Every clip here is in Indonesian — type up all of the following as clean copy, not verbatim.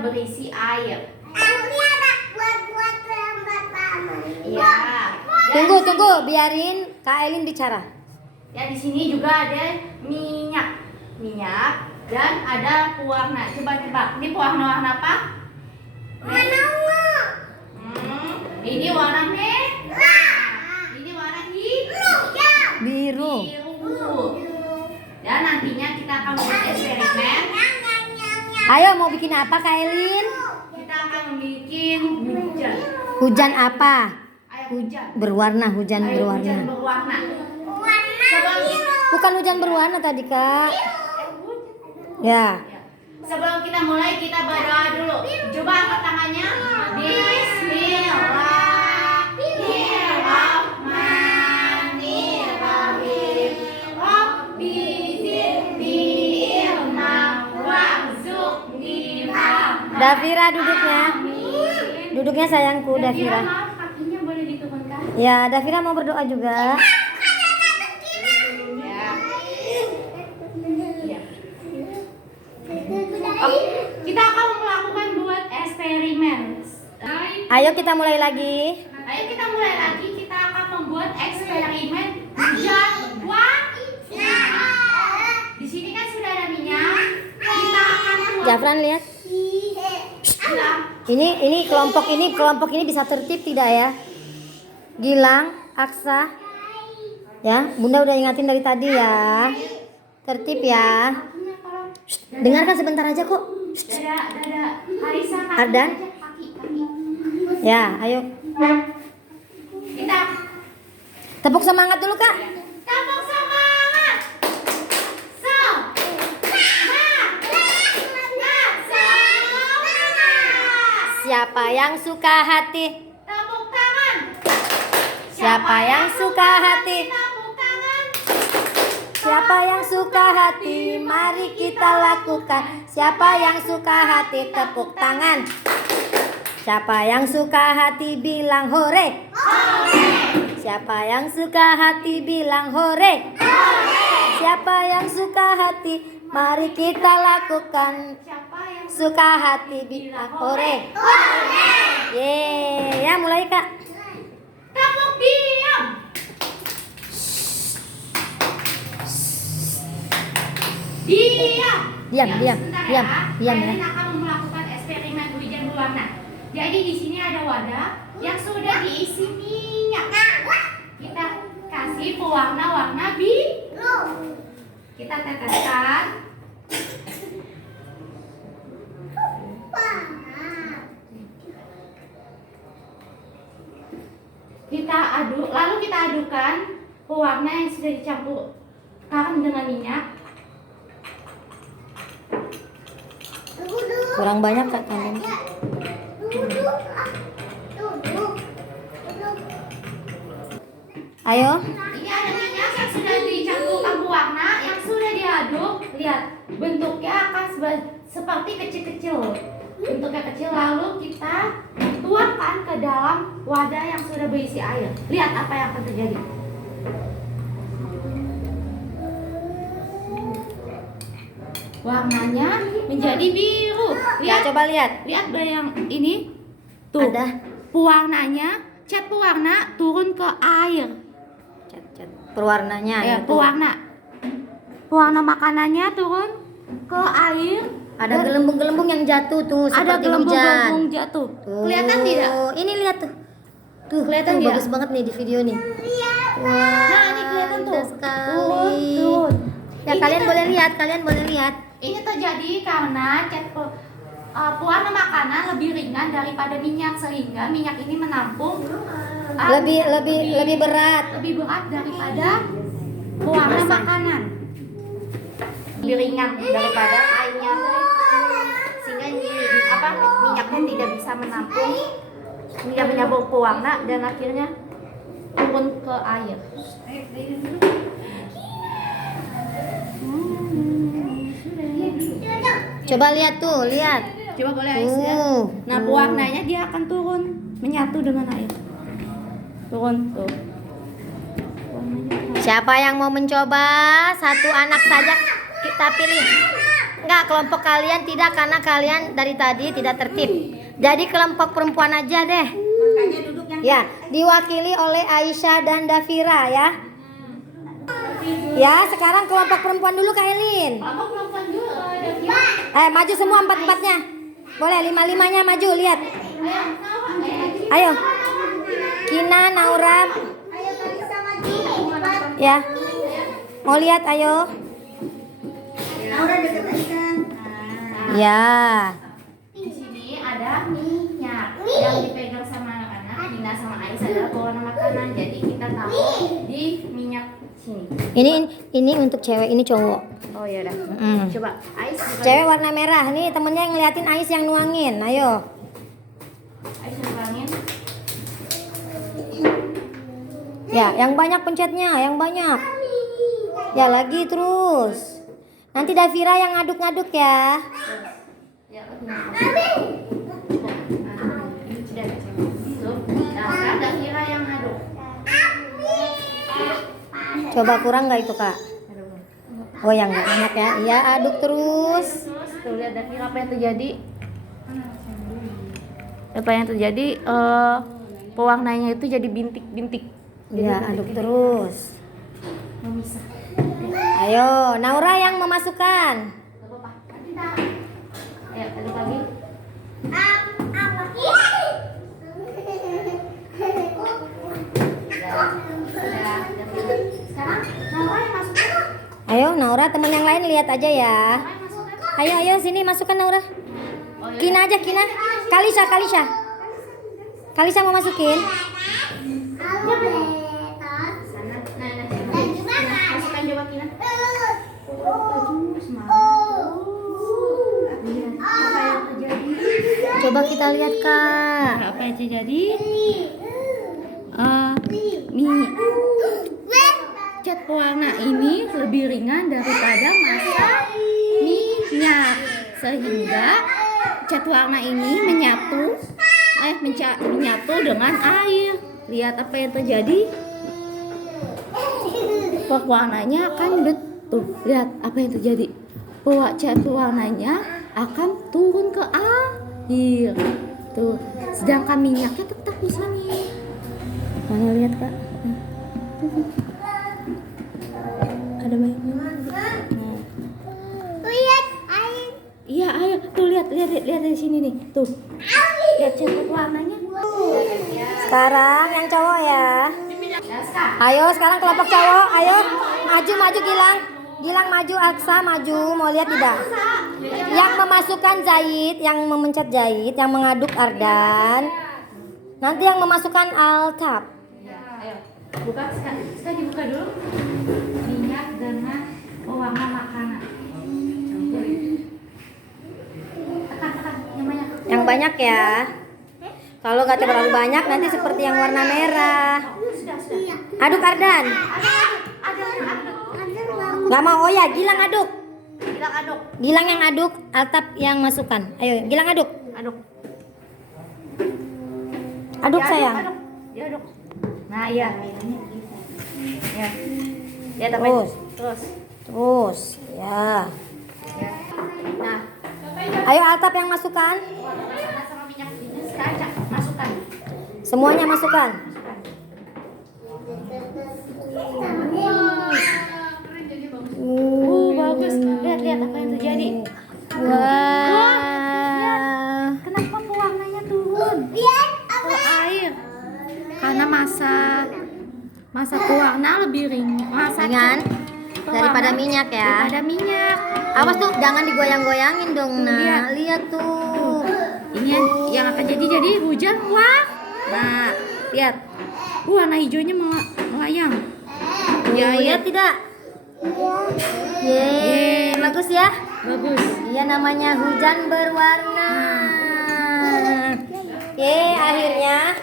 sudah berisi air. Iya. Tunggu, biarin Kak Elin bicara. Ya, di sini juga ada minyak dan ada pewarna. Coba tebak, ini pewarna apa? Warna ungu. Ini warna merah. Ini warna Biru. Dan nantinya kita akan membuat eksperimen. Ayo mau bikin apa Kak Elin? Kita akan bikin hujan. Hujan apa? Air hujan. Berwarna, hujan Air berwarna. hujan berwarna. Bukan hujan berwarna tadi Kak. Ya. Sebelum kita mulai, kita berdoa dulu. Coba angkat tangannya. Bismillahirrahmanirrahim. Rabbi zidni ilma warzuqni fahma. Davira duduknya. Duduknya sayangku Davira. Maaf, kakinya boleh diturunkan? Ya, Davira mau berdoa juga. Kita akan melakukan buat eksperimen. Ayo kita mulai lagi. Kita akan membuat eksperimen hujan warna. Di sini kan sudah ada minyak. Kita akan Jafran lihat. Ini kelompok ini bisa tertib tidak ya? Gilang, Aksa. Ya, Bunda udah ingatin dari tadi ya. Tertib ya. Dengarkan sebentar aja kok. Dada Harisa, Ardan. kaki. Ya, ayo. Kita Tepuk semangat dulu Kak. tepuk semangat. Siapa yang suka hati? Tepuk tangan. Siapa yang suka hati? Tepuk tangan. Siapa yang suka hati? Mari kita lakukan. Siapa yang suka hati? Tepuk tangan. Siapa yang suka hati? Bilang hore. Siapa yang suka hati? Bilang hore. Siapa yang suka hati? Mari kita lakukan. Siapa yang Suka hati bilang hore. Yeay, ya mulai Kak. tepuk diam? Diam ya. Kalian akan melakukan eksperimen hujan berwarna. Jadi di sini ada wadah yang sudah diisi minyak. Kita kasih pewarna-warna biru. Kita teteskan. Kita aduk, lalu kita adukan pewarna yang sudah dicampurkan dengan minyak. Kurang banyak Kak kalian. Ayo. Ini ada minyak yang sudah dicampurkan pewarna, yang sudah diaduk. Lihat, bentuknya akan seperti kecil-kecil. Bentuknya kecil, lalu kita tuangkan ke dalam wadah yang sudah berisi air. Lihat apa yang akan terjadi. Warnanya menjadi biru. Ya, coba lihat. Lihat yang ini. Tuh. Ada Pewarnanya, cat pewarna turun ke air. cat perwarnanya Ya, itu. pewarna makanannya turun ke air. Ada gelembung-gelembung yang jatuh tuh Ada seperti gelembung-gelembung hujan. jatuh. Tuh. Kelihatan tidak? Ini lihat tuh. Tuh, Kelihatan tuh, tidak? bagus banget nih di video nih. Nah, ini kelihatan tuh. Indah sekali. Turun. Ya, kalian boleh lihat. Ini terjadi karena pewarna makanan lebih ringan daripada minyak, sehingga minyak ini menampung Lebih berat. lebih berat daripada pewarna makanan. Lebih ringan daripada airnya, sehingga minyaknya tidak bisa menampung pewarna dan akhirnya turun ke air. Coba lihat tuh, lihat. Coba boleh Ais ya. Nah, pewarnanya dia akan turun, menyatu dengan air. Turun tuh. Warnanya turun. Siapa yang mau mencoba? Satu anak saja kita pilih. enggak, kelompok kalian tidak karena kalian dari tadi tidak tertib. Jadi kelompok perempuan aja deh. Makanya duduk yang Ya, diwakili oleh Aisyah dan Dafira ya. Ya, sekarang kelompok perempuan dulu Kak Elin. Apa perempuan dulu? Davira. Maju semua empat-empatnya. Boleh lima-limanya maju, lihat. Ayo, Naura. Ayo. Kina, Naura. Ayo Kalisa maju. Ya. Mau lihat ayo. Naura deket Aisyah. Ya. Di sini ada minyak yang dipegang sama anak-anak. Nina sama Ais adalah pewarna makanan. Jadi kita taruh di minyak sini. Ini untuk cewek, ini cowok. Oh ya udah. Mm. Coba Ais. Cewek warna merah. Nih temennya yang ngeliatin Ais yang nuangin. Ayo. Ais nuangin. Ya, yang banyak pencetnya, yang banyak. Ya, lagi terus. Nanti Davira yang ngaduk-ngaduk ya. Ya, ini sudah ada. Tuh. Nah, sekarang Davira yang aduk. Coba kurang nggak itu Kak? Oh, yang nggak banyak ya. Iya, aduk terus. Terus tuh lihat Davira apa yang terjadi. Apa yang terjadi? Pewarnanya itu jadi bintik-bintik. Ya, aduk terus. Memisah. Ayo, Naura yang memasukkan. Gak apa-apa. Nanti taruh. Ayo, aduk lagi. Sudah. Sekarang Naura yang masukkan. Ayo, Naura teman yang lain lihat aja ya. Naura yang masukkan. Ayo, sini masukkan Naura. Oh, iya. Kina aja, Kina. Kalisa. Kalisa mau masukin? Sana. Nah, masukkan coba Kina. Lihat apa yang terjadi. Coba kita lihat Kak. Apa yang terjadi? Cat pewarna ini lebih ringan daripada massa minyak, sehingga cat warna ini menyatu dengan air. Lihat apa yang terjadi. Warnanya akan betul. Lihat apa yang terjadi. Cat warnanya akan turun ke air. Tuh, sedangkan minyaknya tetap di sini. Mana lihat Kak? Ada banyak. Iya, ayo tuh lihat dari sini nih. Tuh. Lihat cat warnanya. Sekarang yang cowok ya. Ayo sekarang kelompok cowok. Ayo maju Gilang. Gilang maju, Aksa maju. Mau lihat tidak? Yang memasukkan Zaid, yang memencet Zaid, yang mengaduk Ardan. Nanti yang memasukkan Altaf. Ayo. Buka sekali dibuka dulu. Minyak dengan pewarna makanan. Tekan yang banyak. Yang banyak ya. Kalau nggak terlalu banyak nanti seperti yang warna merah. Sudah. Aduk Ardan. Aduk. Nggak mau, oh ya Gilang aduk. Bilang aduk. Gilang yang aduk, Altaf yang masukkan. Ayo Gilang aduk. Aduk. Aduk sayang. Ya aduk. Nah, iya. Ya. Lihat apa Terus. itu? Terus ya. Ya. Nah, Ayo Altaf yang masukkan. warna sama minyak ini sekarang masukkan. Semuanya masukkan. Bagus. Lihat apa yang terjadi. Wah. Kenapa pewarnanya turun ke air? Karena masa pewarna lebih ringan Daripada minyak ya. Daripada minyak. Awas tuh jangan digoyang-goyangin dong. Nah, lihat tuh. Ini yang akan jadi hujan. Wah. Nah, lihat. Warna hijaunya melayang. Ya, lihat tidak? Yeay, bagus ya? Bagus. Iya namanya hujan berwarna. Yeay, akhirnya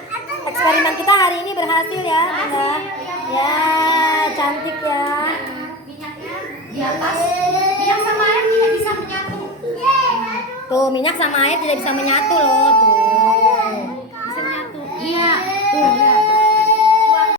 eksperimen kita hari ini berhasil ya, Bunda. Ya, cantik ya. Minyaknya di atas. Minyak sama air tidak bisa menyatu. Tuh, minyak sama air tidak bisa menyatu loh. Tuh.